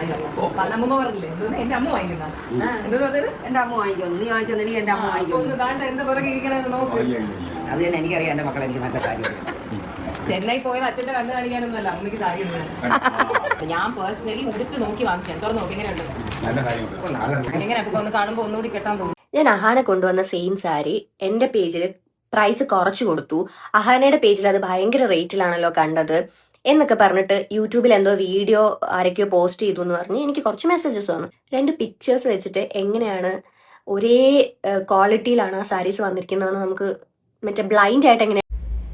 സാരി അമ്മ പറഞ്ഞില്ലേ എന്റെ അമ്മ വാങ്ങിക്കുന്ന എന്താ പറഞ്ഞത് എന്റെ അമ്മ വാങ്ങിക്കും. നീ വാങ്ങിച്ചെന്നില്ല എന്റെ അമ്മ വാങ്ങിക്കും. എന്താ പുറകെ ഇരിക്കണെന്ന് നോക്ക്. അത് തന്നെ എനിക്കറിയാം. എന്റെ മക്കളെ എനിക്ക് നല്ല കാര്യം. ചെന്നൈ പോയത് അച്ഛന്റെ കണ്ണ് കാണിക്കാനൊന്നും അല്ല അമ്മയ്ക്ക് സാരി ഉണ്ട്. ഞാൻ പേഴ്സണലി ഉടുത്ത് നോക്കി വാങ്ങിച്ചു. തുറന്ന് നോക്കി എങ്ങനെയുണ്ട് എങ്ങനെ അപ്പൊ ഒന്ന് കാണുമ്പോ ഒന്നുകൂടി കെട്ടാൻ തോന്നും. ഞാൻ അഹാന കൊണ്ടുവന്ന സെയിം സാരി എന്റെ പേജിൽ പ്രൈസ് കുറച്ചു കൊടുത്തു. അഹാനയുടെ പേജിൽ അത് ഭയങ്കര റേറ്റിലാണല്ലോ കണ്ടത് എന്നൊക്കെ പറഞ്ഞിട്ട് യൂട്യൂബിൽ എന്തോ വീഡിയോ ആരൊക്കെയോ പോസ്റ്റ് ചെയ്തു എന്ന് പറഞ്ഞ് എനിക്ക് കുറച്ച് മെസ്സേജസ് വന്നു. 2 പിക്ചേഴ്സ് വെച്ചിട്ട് എങ്ങനെയാണ് ഒരേ ക്വാളിറ്റിയിലാണ് ആ സാരീസ് വന്നിരിക്കുന്നതെന്ന് നമുക്ക് മറ്റേ ബ്ലൈൻഡ് ആയിട്ട് എങ്ങനെ.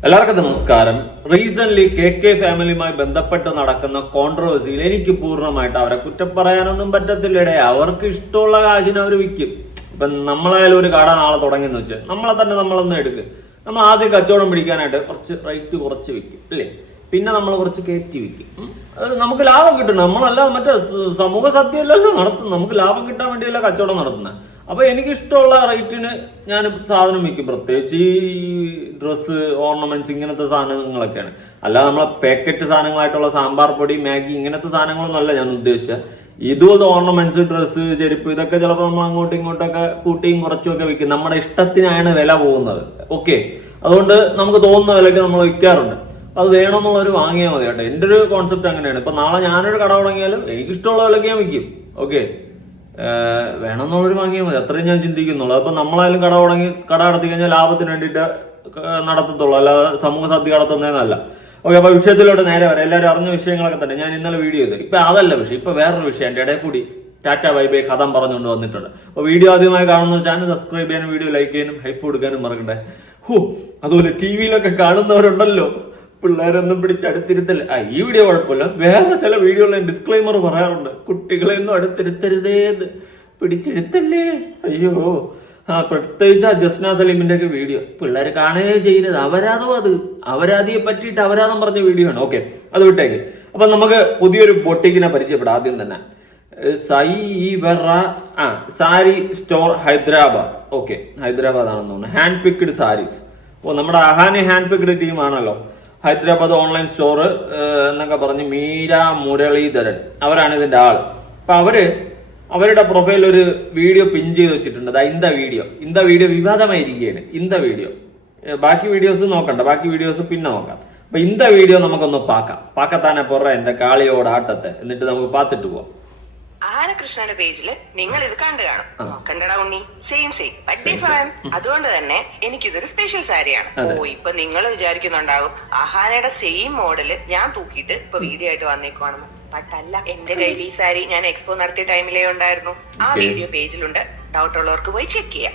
എല്ലാവർക്കും നമസ്കാരം. റീസെന്റ് കെ ഫാമിലിയുമായി ബന്ധപ്പെട്ട് നടക്കുന്ന കോൺട്രവേഴ്സിയിൽ എനിക്ക് പൂർണ്ണമായിട്ട് അവരെ കുറ്റം പറയാനൊന്നും പറ്റത്തില്ലടേ. അവർക്ക് ഇഷ്ടമുള്ള കാശിന് അവർ വിൽക്കും. ഇപ്പൊ നമ്മളായാലും ഒരു കട നാളെ തുടങ്ങിയെന്ന് വെച്ചാൽ നമ്മളെ തന്നെ നമ്മളൊന്നും എടുക്കും. നമ്മൾ ആദ്യം കച്ചവടം പിടിക്കാനായിട്ട് കുറച്ച് റേറ്റ് കുറച്ച് വിൽക്കും അല്ലേ, പിന്നെ നമ്മൾ കുറച്ച് കയറ്റി വിൽക്കും. അത് നമുക്ക് ലാഭം കിട്ടണം. നമ്മളല്ല മറ്റേ സമൂഹ സദ്യയല്ലല്ലോ നടത്തുന്നത്, നമുക്ക് ലാഭം കിട്ടാൻ വേണ്ടിയല്ല കച്ചവടം നടത്തുന്നത്. അപ്പൊ എനിക്ക് ഇഷ്ടമുള്ള റേറ്റിന് ഞാൻ സാധനം വിൽക്കും. പ്രത്യേകിച്ച് ഈ ഡ്രസ്സ്, ഓർണമെന്റ്സ് ഇങ്ങനത്തെ സാധനങ്ങളൊക്കെയാണ്. അല്ലാതെ നമ്മളെ പാക്കറ്റ് സാധനങ്ങളായിട്ടുള്ള സാമ്പാർ പൊടി, മാഗി ഇങ്ങനത്തെ സാധനങ്ങളൊന്നും അല്ല ഞാൻ ഉദ്ദേശിച്ചത്. ഇതും ഓർണമെന്റ്സ്, ഡ്രസ്സ്, ചെരുപ്പ് ഇതൊക്കെ ചിലപ്പോൾ നമ്മൾ അങ്ങോട്ടും ഇങ്ങോട്ടൊക്കെ കൂട്ടിയും കുറച്ചും ഒക്കെ വിൽക്കും. നമ്മുടെ ഇഷ്ടത്തിനാണ് വില പോകുന്നത്. ഓക്കെ, അതുകൊണ്ട് നമുക്ക് തോന്നുന്ന വിലയ്ക്ക് നമ്മൾ വിൽക്കാറുണ്ട്. അത് വേണമെന്നുള്ളവർ വാങ്ങിയാൽ മതി കേട്ടോ. എൻ്റെ ഒരു കോൺസെപ്റ്റ് അങ്ങനെയാണ്. ഇപ്പൊ നാളെ ഞാനൊരു കട തുടങ്ങിയാലും എനിക്ക് ഇഷ്ടമുള്ള വിലയ്ക്ക് ഞാൻ വിൽക്കും. ഓക്കെ, വേണമെന്നുള്ളവർ വാങ്ങിയാൽ മതി, അത്രയും ഞാൻ ചിന്തിക്കുന്നുള്ളൂ. അപ്പൊ നമ്മളായാലും കട നടത്തി കഴിഞ്ഞാൽ ലാഭത്തിന് വേണ്ടിയിട്ട് നടത്തത്തുള്ളൂ, അല്ലാതെ സമൂഹ സദ്യ നടത്തുന്നതെന്നല്ല. ഓക്കെ, അപ്പൊ വിഷയത്തിലോട്ട് നേരെ വരാം. എല്ലാവരും അറിഞ്ഞ വിഷയങ്ങളൊക്കെ തന്നെ ഞാൻ ഇന്നലെ വീഡിയോ ചെയ്തു. ഇപ്പൊ അതല്ല വിഷയം, ഇപ്പൊ വേറൊരു വിഷയം എൻ്റെ ഇടയിൽ കൂടി ടാറ്റ ബൈ ബൈ കഥം പറഞ്ഞുകൊണ്ട് വന്നിട്ടുണ്ട്. അപ്പൊ വീഡിയോ ആദ്യമായി കാണുന്ന ചാനൽ സബ്സ്ക്രൈബ് ചെയ്യാനും വീഡിയോ ലൈക്ക് ചെയ്യാനും ഹൈപ്പ് കൊടുക്കാനും മറക്കണ്ടേ. അതുപോലെ ടി വിയിലൊക്കെ കാണുന്നവരുണ്ടല്ലോ, പിള്ളേരൊന്നും പിടിച്ചടുത്തിരുത്തല്ലേ. ഈ വീഡിയോ കുഴപ്പമില്ല, വേറെ ചില വീഡിയോകളിൽ ഡിസ്ക്ലൈമർ പറയാറുണ്ട്, കുട്ടികളെ ഒന്നും അടുത്തിരുത്തരുതേന്ന്, പിടിച്ചിരുത്തല്ലേ. അയ്യോ, പ്രത്യേകിച്ച് ആ ജസ്ന സലീമിന്റെ ഒക്കെ വീഡിയോ പിള്ളേർ കാണുകയും ചെയ്യരുത്. അവരാധിയെ പറ്റിയിട്ട് അപരാധം പറഞ്ഞ വീഡിയോ ആണ്. ഓക്കെ, അത് വിട്ടേക്ക്. അപ്പൊ നമുക്ക് പുതിയൊരു ബൊട്ടിക്കിനെ പരിചയപ്പെടാം. ആദ്യം തന്നെ സാരി സ്റ്റോർ ഹൈദരാബാദ്. ഓക്കെ, ഹൈദരാബാദ് ആണെന്ന് തോന്നുന്നു. Hand picked saris. നമ്മുടെ അഹാനി ഹാൻഡ് പിക്ഡ് ടീമാണല്ലോ. ഹൈദരാബാദ് ഓൺലൈൻ സ്റ്റോർ എന്നൊക്കെ പറഞ്ഞ് മീര മുരളീധരൻ അവരാണ് ഇതിന്റെ ആള്. അപ്പൊ അവരുടെ പ്രൊഫൈലിൽ ഒരു വീഡിയോ പിൻ ചെയ്ത് വെച്ചിട്ടുണ്ട്. ഇന്ത വീഡിയോ വിവാദമായിരിക്കുകയാണ്. വീഡിയോ ബാക്കി വീഡിയോസ് നോക്കണ്ട, ബാക്കി വീഡിയോസ് പിന്നെ നോക്കാം. അപ്പൊ വീഡിയോ നമുക്കൊന്ന് പാക്കത്താനെ പൊറ എന്താ കാളിയോട് ആട്ടത്തെ, എന്നിട്ട് നമുക്ക് പാത്തിട്ട് പോവാം. ആനകൃഷ്ണന്റെ പേജില് നിങ്ങൾ ഇത് കണ്ടു കാണും. നോക്കണ്ടടാ ഉണ്ണി, സെയിം ബട്ട് ഡിഫറെന്റ്. അതുകൊണ്ട് തന്നെ എനിക്കിതൊരു സ്പെഷ്യൽ സാരിയാണ്. ഇപ്പൊ നിങ്ങൾ വിചാരിക്കുന്നുണ്ടാവും അഹാനയുടെ സെയിം മോഡല് ഞാൻ തൂക്കിയിട്ട് ഇപ്പൊ വീഡിയോ ആയിട്ട് വന്നേക്കുവാണെന്ന്. ബട്ട് അല്ല, എന്റെ കയ്യിൽ ഈ സാരി ഞാൻ എക്സ്പോ നടത്തിയ ടൈമിലേ ഉണ്ടായിരുന്നു. ആ വീഡിയോ പേജിലുണ്ട്, ഡൗട്ട് ഉള്ളവർക്ക് പോയി ചെക്ക് ചെയ്യാം.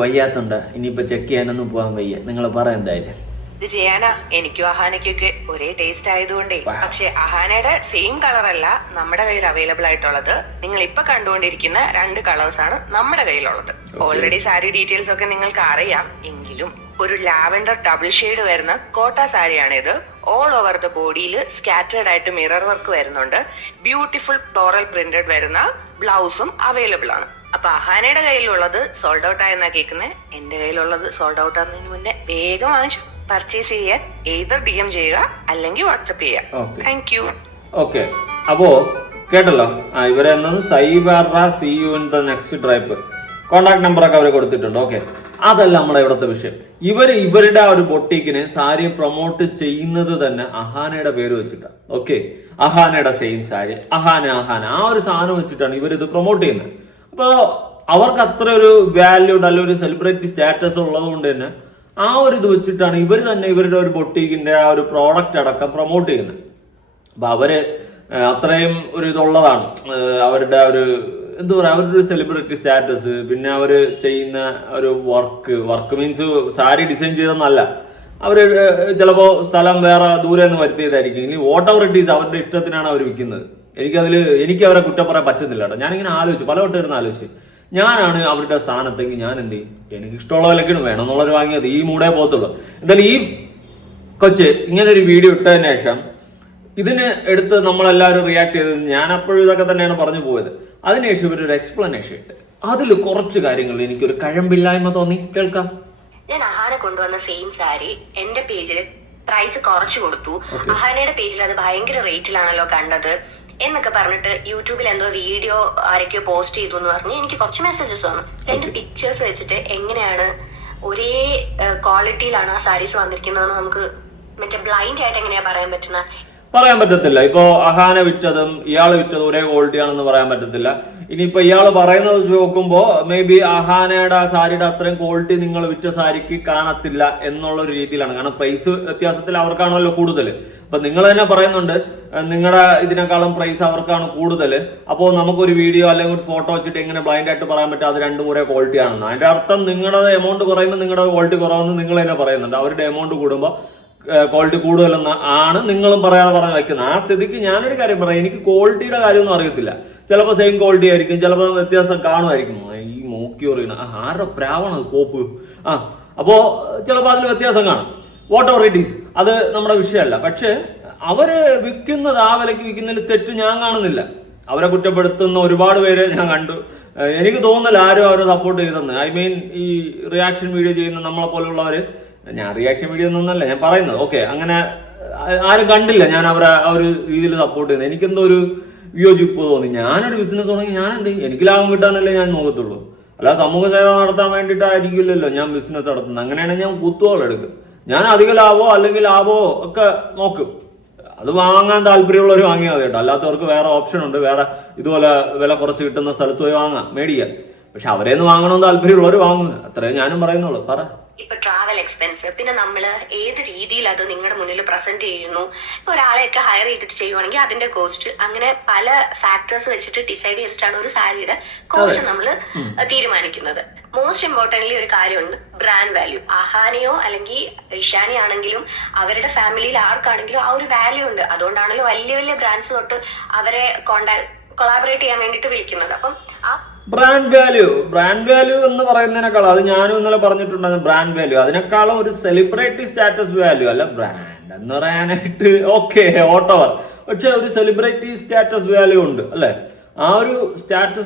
വയ്യാത്തുണ്ട്, ഇനിയിപ്പോ ചെക്ക് ചെയ്യാനൊന്നും പോകാൻ വയ്യ. നിങ്ങൾ പറ എന്തായാലും. ഇത് ചെയ്യാനാ എനിക്കും അഹാനയ്ക്കൊക്കെ ഒരേ ടേസ്റ്റ് ആയതുകൊണ്ടേ. പക്ഷെ അഹാനയുടെ സെയിം കളർ അല്ല നമ്മുടെ കയ്യിൽ അവൈലബിൾ ആയിട്ടുള്ളത്. നിങ്ങൾ ഇപ്പൊ കണ്ടുകൊണ്ടിരിക്കുന്ന 2 കളേഴ്സ് ആണ് നമ്മുടെ കയ്യിലുള്ളത്. ഓൾറെഡി സാരി ഡീറ്റെയിൽസ് ഒക്കെ നിങ്ങൾക്ക് അറിയാം. എങ്കിലും ഒരു ലാവൻഡർ ഡബിൾ ഷെയ്ഡ് വരുന്ന കോട്ട സാരിയാണ് ഇത്. ഓൾ ഓവർ ദ ബോഡിയിൽ സ്കാറ്റേർഡ് ആയിട്ട് മിറർ വർക്ക് വരുന്നുണ്ട്. ബ്യൂട്ടിഫുൾ ഫ്ലോറൽ പ്രിന്റഡ് വരുന്ന ബ്ലൗസും അവൈലബിൾ ആണ്. അപ്പൊ അഹാനയുടെ കയ്യിലുള്ളത് സോൾഡ് ഔട്ട് ആയെന്നാ കേൾക്കുന്നത്. എന്റെ കയ്യിലുള്ളത് സോൾഡ് ഔട്ട് ആകുന്നതിന് മുന്നേ വേഗം വാങ്ങിച്ചു പർച്ചേസ് ചെയ്യാൻ ഏതർ DM ചെയ്യുക അല്ലെങ്കിൽ വാട്സപ്പ് ചെയ്യുക. Thank you. ഓക്കെ, അപ്പോ കേട്ടല്ലോ. ഇവരെ see you in the next trip contact നമ്പറൊക്കെ അവർ കൊടുത്തിട്ടുണ്ട്. ഓക്കെ, അതല്ല നമ്മുടെ ഇവിടുത്തെ വിഷയം. ഇവരുടെ ആ ഒരു ബൊട്ടീക്കിന് സാരി പ്രൊമോട്ട് ചെയ്യുന്നത് തന്നെ അഹാനയുടെ പേര് വെച്ചിട്ടാണ്. ഓക്കെ, അഹാനയുടെ സെയിം സാരി, അഹാന ആ ഒരു സാധനം വെച്ചിട്ടാണ് ഇവരിത് പ്രൊമോട്ട് ചെയ്യുന്നത്. അപ്പോൾ അവർക്ക് അത്ര ഒരു വാല്യൂഡ് അല്ല ഒരു സെലിബ്രിറ്റി സ്റ്റാറ്റസ് ഉള്ളത് കൊണ്ട് തന്നെ ആ ഒരു ഇത് വെച്ചിട്ടാണ് ഇവർ തന്നെ ഇവരുടെ ഒരു ബൊട്ടീക്കിന്റെ ആ ഒരു പ്രോഡക്റ്റ് അടക്കം പ്രൊമോട്ട് ചെയ്യുന്നത്. അപ്പൊ അവര് അത്രയും ഒരു ഇതുള്ളതാണ്. അവരുടെ ഒരു എന്താ പറയുക, അവരുടെ ഒരു സെലിബ്രിറ്റി സ്റ്റാറ്റസ്, പിന്നെ അവര് ചെയ്യുന്ന ഒരു വർക്ക് മീൻസ് സാരി ഡിസൈൻ ചെയ്തെന്നല്ല, അവര് ചിലപ്പോ സ്ഥലം വേറെ ദൂരെ നിന്ന് വരുത്തിയതായിരിക്കും. ഇനി വാട്ട് എവർ ഇറ്റ് ഈസ് അവരുടെ ഇഷ്ടത്തിനാണ് അവർ വിൽക്കുന്നത്. എനിക്ക് അവരെ കുറ്റം പറയാൻ പറ്റുന്നില്ല കേട്ടോ. ഞാനിങ്ങനെ ആലോചിച്ചു, പലവട്ടം ഇരുന്ന് ആലോചിച്ചു, ഞാനാണ് അവരുടെ സ്ഥാനത്തെങ്കിൽ ഞാൻ എന്ത് ചെയ്യും? എനിക്ക് ഇഷ്ടമുള്ള വിലക്കാണ് വേണമെന്നുള്ളവർ വാങ്ങിയത്. ഈ മൂടേ പോകത്തുള്ളൂ. എന്തായാലും ഈ കൊച്ച് ഇങ്ങനെ ഒരു വീഡിയോ ഇട്ടതിന് ശേഷം ഇതിന് എടുത്ത് നമ്മളെല്ലാവരും റിയാക്ട് ചെയ്തത് ഞാൻ അപ്പോഴും ഇതൊക്കെ തന്നെയാണ് പറഞ്ഞു പോയത്. അതിനുശേഷം ഇവരൊരു എക്സ്പ്ലനേഷൻ ഇട്ട് അതിൽ കുറച്ച് കാര്യങ്ങളിൽ എനിക്കൊരു കഴമ്പില്ലായ്മ തോന്നി. കേൾക്കാം. ഞാൻ അഹാന കൊണ്ടുവന്ന സെയിം സാരി എന്റെ പേജിൽ പ്രൈസ് കുറച്ചു കൊടുത്തു. അഹാനയുടെ പേജിൽ അത് ഭയങ്കര റേറ്റിലാണല്ലോ കണ്ടത് എന്നൊക്കെ പറഞ്ഞിട്ട് യൂട്യൂബിൽ എന്തോ വീഡിയോ ആരൊക്കെയോ പോസ്റ്റ് ചെയ്തു എന്ന് പറഞ്ഞ് എനിക്ക് കുറച്ച് മെസ്സേജസ് വന്നു. 2 പിക്ചേഴ്സ് വെച്ചിട്ട് എങ്ങനെയാണ് ഒരേ ക്വാളിറ്റിയിലാണ് ആ സാരീസ് വന്നിരിക്കുന്നതെന്ന് നമുക്ക് മറ്റേ ബ്ലൈൻഡ് ആയിട്ട് എങ്ങനെയാ പറയാൻ പറ്റത്തില്ല. ഇപ്പൊ അഹാന വിറ്റതും ഇയാള് വിറ്റതും ഒരേ ക്വാളിറ്റി ആണെന്ന് പറയാൻ പറ്റത്തില്ല. ഇനിയിപ്പോ ഇയാള് പറയുന്നത് നോക്കുമ്പോ മേ ബി അഹാനയുടെ ആ സാരിയുടെ അത്രയും ക്വാളിറ്റി നിങ്ങൾ വിറ്റ സാരിക്ക് കാണത്തില്ല എന്നുള്ള ഒരു രീതിയിലാണ്. കാരണം പ്രൈസ് വ്യത്യാസത്തിൽ അവർക്കാണല്ലോ കൂടുതൽ. അപ്പൊ നിങ്ങൾ തന്നെ പറയുന്നുണ്ട് നിങ്ങളുടെ ഇതിനേക്കാളും പ്രൈസ് അവർക്കാണ് കൂടുതൽ. അപ്പോൾ നമുക്കൊരു വീഡിയോ അല്ലെങ്കിൽ ഒരു ഫോട്ടോ വെച്ചിട്ട് എങ്ങനെ ബ്ലൈൻഡ് ആയിട്ട് പറയാൻ പറ്റും അത് രണ്ടും ഒരേ ക്വാളിറ്റി ആണെന്ന്? അതിന്റെ അർത്ഥം നിങ്ങളുടെ എമൗണ്ട് കുറയുമ്പോൾ നിങ്ങളുടെ ക്വാളിറ്റി കുറവെന്ന് നിങ്ങൾ തന്നെ പറയുന്നുണ്ട്. അവരുടെ എമൗണ്ട് കൂടുമ്പോൾ ക്വാളിറ്റി കൂടുതലെന്ന് ആണ് നിങ്ങളും പറയാതെ പറഞ്ഞ് വയ്ക്കുന്നത്. ആ സ്ഥിതിക്ക് ഞാനൊരു കാര്യം പറയാം, എനിക്ക് ക്വാളിറ്റിയുടെ കാര്യമൊന്നും അറിയത്തില്ല. ചിലപ്പോൾ സെയിം ക്വാളിറ്റി ആയിരിക്കും, ചിലപ്പോൾ വ്യത്യാസം കാണുമായിരിക്കും. ഈ നോക്കി പറയുന്ന ആരുടെ പ്രാവണത് കോപ്പ് അപ്പോൾ ചിലപ്പോൾ അതിൽ വ്യത്യാസം കാണും. വാട്ട് എവർ ഇറ്റ് ഈസ്, അത് നമ്മുടെ വിഷയമല്ല. പക്ഷേ അവര് വിൽക്കുന്നത് ആ വിലയ്ക്ക് വിൽക്കുന്നതിൽ തെറ്റ് ഞാൻ കാണുന്നില്ല. അവരെ കുറ്റപ്പെടുത്തുന്ന ഒരുപാട് പേര് ഞാൻ കണ്ടു. എനിക്ക് തോന്നുന്നില്ല ആരും അവരെ സപ്പോർട്ട് ചെയ്തെന്ന്. ഐ മീൻ ഈ റിയാക്ഷൻ വീഡിയോ ചെയ്യുന്ന നമ്മളെ പോലുള്ളവര്, ഞാൻ റിയാക്ഷൻ വീഡിയോ ഒന്നല്ല ഞാൻ പറയുന്നത്, ഓക്കെ, അങ്ങനെ ആരും കണ്ടില്ല ഞാൻ അവരെ ആ ഒരു രീതിയിൽ സപ്പോർട്ട് ചെയ്യുന്നത്. എനിക്കെന്തോ ഒരു വിയോജിപ്പ് തോന്നി. ഞാനൊരു ബിസിനസ് തുടങ്ങി ഞാൻ എന്ത് എനിക്ക് ലാഭം കിട്ടാനല്ലേ ഞാൻ നോക്കത്തുള്ളൂ, അല്ലാതെ സമൂഹ സേവ നടത്താൻ വേണ്ടിയിട്ടായിരിക്കില്ലല്ലോ ഞാൻ ബിസിനസ് നടത്തുന്നത്. അങ്ങനെയാണെങ്കിൽ ഞാൻ കുത്തുവോളെടുക്കും. ഞാൻ അധിക ലാഭമോ അല്ലെങ്കിൽ ലാഭമോ ഒക്കെ നോക്കും. അത് വാങ്ങാൻ താല്പര്യമുള്ളവർ വാങ്ങിയാൽ മതി കേട്ടോ. അല്ലാത്തവർക്ക് വേറെ ഓപ്ഷൻ ഉണ്ട്, വേറെ ഇതുപോലെ വില കുറച്ച് കിട്ടുന്ന സ്ഥലത്ത് പോയി വാങ്ങാം, മേടിക്കാം. പക്ഷെ അവരേന്ന് വാങ്ങണമെന്ന് താല്പര്യമുള്ളവർ വാങ്ങുക, അത്രേ ഞാനും പറയുന്നുള്ളൂ. പറ. ഇപ്പൊ ട്രാവൽ എക്സ്പെൻസ്, പിന്നെ നമ്മള് ഏത് രീതിയിൽ അത് നിങ്ങളുടെ മുന്നിൽ പ്രസന്റ് ചെയ്യുന്നു. ഇപ്പൊ ഒരാളെയൊക്കെ ഹയർ ചെയ്തിട്ട് ചെയ്യുവാണെങ്കിൽ അതിന്റെ കോസ്റ്റ്, അങ്ങനെ പല ഫാക്ടേഴ്സ് വെച്ചിട്ട് ഡിസൈഡ് ചെയ്തിട്ടാണ് ഒരു സാരിയുടെ കോസ്റ്റ് നമ്മൾ തീരുമാനിക്കുന്നത്. മോസ്റ്റ് ഇമ്പോർട്ടന്റ്ലി ഒരു കാര്യമുണ്ട്, ബ്രാൻഡ് വാല്യൂ. അഹാനയോ അല്ലെങ്കിൽ ഇഷാനി ആണെങ്കിലും അവരുടെ ഫാമിലിയിൽ ആർക്കാണെങ്കിലും ആ ഒരു വാല്യൂ ഉണ്ട്. അതുകൊണ്ടാണല്ലോ വലിയ വലിയ ബ്രാൻഡ്സ് തൊട്ട് അവരെ കൊളാബറേറ്റ് ചെയ്യാൻ വേണ്ടിട്ട് വിളിക്കുന്നത്. അപ്പം ആ ബ്രാൻഡ് വാല്യൂ എന്ന് പറയുന്നതിനേക്കാളും, അത് ഞാനും ഇന്നലെ പറഞ്ഞിട്ടുണ്ടായിരുന്നു, ബ്രാൻഡ് വാല്യൂ അതിനേക്കാളും ഒരു സെലിബ്രിറ്റി സ്റ്റാറ്റസ് വാല്യൂ, അല്ല ബ്രാൻഡ് എന്ന് പറയാനായിട്ട് ഓക്കെ ഓട്ടോവർ, പക്ഷെ ഒരു സെലിബ്രിറ്റി സ്റ്റാറ്റസ് വാല്യൂ ഉണ്ട് അല്ലെ? ആ ഒരു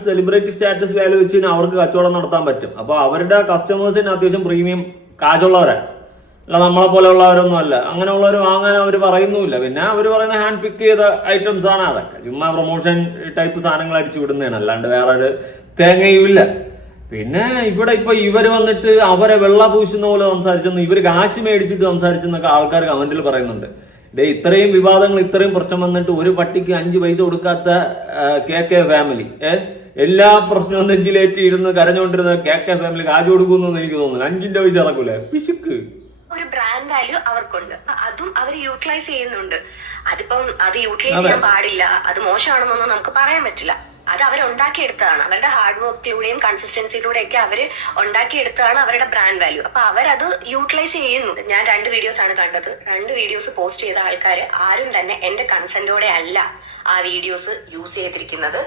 സെലിബ്രിറ്റി സ്റ്റാറ്റസ് വാല്യൂ വെച്ച് കഴിഞ്ഞാൽ അവർക്ക് കച്ചവടം നടത്താൻ പറ്റും. അപ്പൊ അവരുടെ കസ്റ്റമേഴ്സിന് അത്യാവശ്യം പ്രീമിയം കാശുള്ളവരാണ്, അല്ല നമ്മളെ പോലെയുള്ളവരൊന്നും അല്ല. അങ്ങനെയുള്ളവർ വാങ്ങാൻ അവർ പറയുന്നുമില്ല. പിന്നെ അവർ പറയുന്ന ഹാൻഡ് പിക്ക് ചെയ്ത ഐറ്റംസ് ആണ് അതൊക്കെ. ചുമ്മാ പ്രൊമോഷൻ ടൈപ്പ് സാധനങ്ങൾ അടിച്ചു വിടുന്നതാണ്, അല്ലാണ്ട് വേറെ ഒരു തേങ്ങയുമില്ല. പിന്നെ ഇവിടെ ഇപ്പൊ ഇവര് വന്നിട്ട് അവരെ വെള്ള പൂശുന്ന പോലെ സംസാരിച്ചെന്ന്, ഇവര് കാശ് മേടിച്ചിട്ട് സംസാരിച്ചെന്നൊക്കെ ആൾക്കാർ കമന്റിൽ പറയുന്നുണ്ട്. ഇത്രയും വിവാദങ്ങൾ, ഇത്രയും പ്രശ്നം വന്നിട്ട് ഒരു പട്ടിക്ക് 5 പൈസ കൊടുക്കാത്ത KK ഫാമിലി, എല്ലാ പ്രശ്നവും നെഞ്ചിലേറ്റി ഇരുന്ന് കരഞ്ഞുകൊണ്ടിരുന്ന KK ഫാമിലി കാശ് കൊടുക്കുന്നു എനിക്ക് തോന്നുന്നു. 5 പൈസ ഇറക്കൂലേ പിശുക്ക്. ഒരു ബ്രാൻഡ് വാല്യൂ അവർക്കുണ്ട്, അതും അവർ യൂട്ടിലൈസ് ചെയ്യുന്നുണ്ട്. അതിപ്പം അത് യൂട്ടിലൈസ് ചെയ്യാൻ പാടില്ല, അത് മോശമാണെന്നൊന്നും നമുക്ക് പറയാൻ പറ്റില്ല. അത് അവരുണ്ടാക്കിയെടുത്തതാണ്, അവരുടെ ഹാർഡ് വർക്കിലൂടെയും കൺസിസ്റ്റൻസിയിലൂടെയും ഒക്കെ അവർ ഉണ്ടാക്കിയെടുത്തതാണ് അവരുടെ ബ്രാൻഡ് വാല്യൂ. അപ്പൊ അവരത് യൂട്ടിലൈസ് ചെയ്യുന്നു. ഞാൻ 2 വീഡിയോസ് ആണ് കണ്ടത്. 2 വീഡിയോസ് പോസ്റ്റ് ചെയ്ത ആൾക്കാർ ആരും തന്നെ എന്റെ കൺസെന്റോടെ അല്ല ആ വീഡിയോസ് യൂസ് ചെയ്തിരിക്കുന്നത്.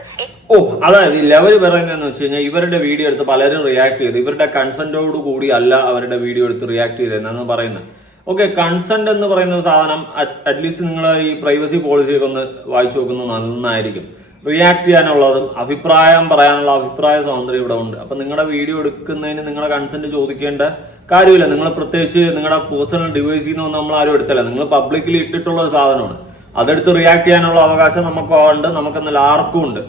അതായത് ലെവൽ പറയുന്നതെന്ന് വെച്ച് കഴിഞ്ഞാൽ ഇവരുടെ വീഡിയോ എടുത്ത് പലരും റിയാക്ട് ചെയ്ത് ഇവരുടെ കൺസെന്റോട് കൂടി അല്ല അവരുടെ വീഡിയോ എടുത്ത് റിയാക്ട് ചെയ്തതെന്നാണ് പറയുന്നത്. ഓക്കെ, കൺസെന്റ് എന്ന് പറയുന്ന സാധനം അറ്റ്ലീസ്റ്റ് നിങ്ങൾ ഈ പ്രൈവസി പോളിസിയൊക്കെ ഒന്ന് വായിച്ചു നോക്കുന്നത് നന്നായിരിക്കും. റിയാക്ട് ചെയ്യാനുള്ളതും അഭിപ്രായം പറയാനുള്ള അഭിപ്രായ സ്വാതന്ത്ര്യം ഇവിടെ ഉണ്ട്. അപ്പൊ നിങ്ങളുടെ വീഡിയോ എടുക്കുന്നതിന് നിങ്ങളുടെ കൺസെന്റ് ചോദിക്കേണ്ട കാര്യമില്ല. നിങ്ങൾ പ്രത്യേകിച്ച് നിങ്ങളുടെ പേഴ്സണൽ ഡിവൈസിൽ നിന്ന് നമ്മൾ ആരും എടുത്തില്ല, നിങ്ങൾ പബ്ലിക്കലി ഇട്ടിട്ടുള്ള ഒരു സാധനമാണ്. അതെടുത്ത് റിയാക്ട് ചെയ്യാനുള്ള അവകാശം നമുക്കുണ്ട്, നമുക്കെന്നല്ല ആർക്കും ഉണ്ട്.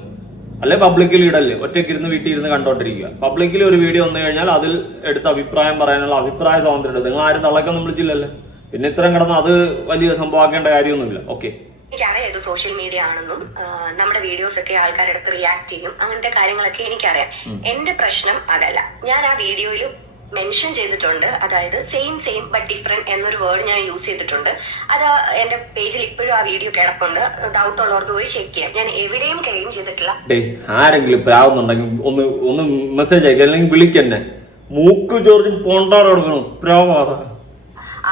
അല്ലെ പബ്ലിക്കലി ഇടല്ലേ, ഒറ്റയ്ക്കിരുന്ന് വീട്ടിൽ ഇരുന്ന് കണ്ടോണ്ടിരിക്കുക. പബ്ലിക്കലി ഒരു വീഡിയോ വന്നു കഴിഞ്ഞാൽ അതിൽ എടുത്ത് അഭിപ്രായം പറയാനുള്ള അഭിപ്രായ സ്വാതന്ത്ര്യം ഉണ്ട്. നിങ്ങൾ ആരും തള്ളക്കൊന്നും വിളിച്ചില്ലല്ലേ, പിന്നെ ഇത്രയും കിടന്ന് അത് വലിയ സംഭവമാക്കേണ്ട കാര്യമൊന്നുമില്ല. ഓക്കെ, എനിക്കറിയാം ഇത് സോഷ്യൽ മീഡിയ ആണെന്നും നമ്മുടെ വീഡിയോസ് ഒക്കെ ആൾക്കാരെടുത്ത് റിയാക്ട് ചെയ്യും, അങ്ങനത്തെ കാര്യങ്ങളൊക്കെ എനിക്കറിയാം. എന്റെ പ്രശ്നം അതല്ല. ഞാൻ ആ വീഡിയോയിൽ മെൻഷൻ ചെയ്തിട്ടുണ്ട്, അതായത് സെയിം ബട്ട് ഡിഫറെന്റ് എന്നൊരു വേർഡ് ഞാൻ യൂസ് ചെയ്തിട്ടുണ്ട്. അത് എന്റെ പേജിൽ ഇപ്പോഴും ആ വീഡിയോ കിടപ്പുണ്ട്, ഡൗട്ട് ഉള്ളവർക്ക് പോയി ചെക്ക് ചെയ്യാം. ഞാൻ എവിടെയും ക്ലെയിം ചെയ്തിട്ടില്ല. ആരെങ്കിലും പ്രാവുന്നുണ്ടെങ്കിൽ ഒന്ന് മെസ്സേജ് അയക്കുക, അല്ലെങ്കിൽ വിളിക്കന്നെ. മൂക്ക് ജോർജ് പോണ്ടാറ് കൊടുക്കണം പ്രാവാ.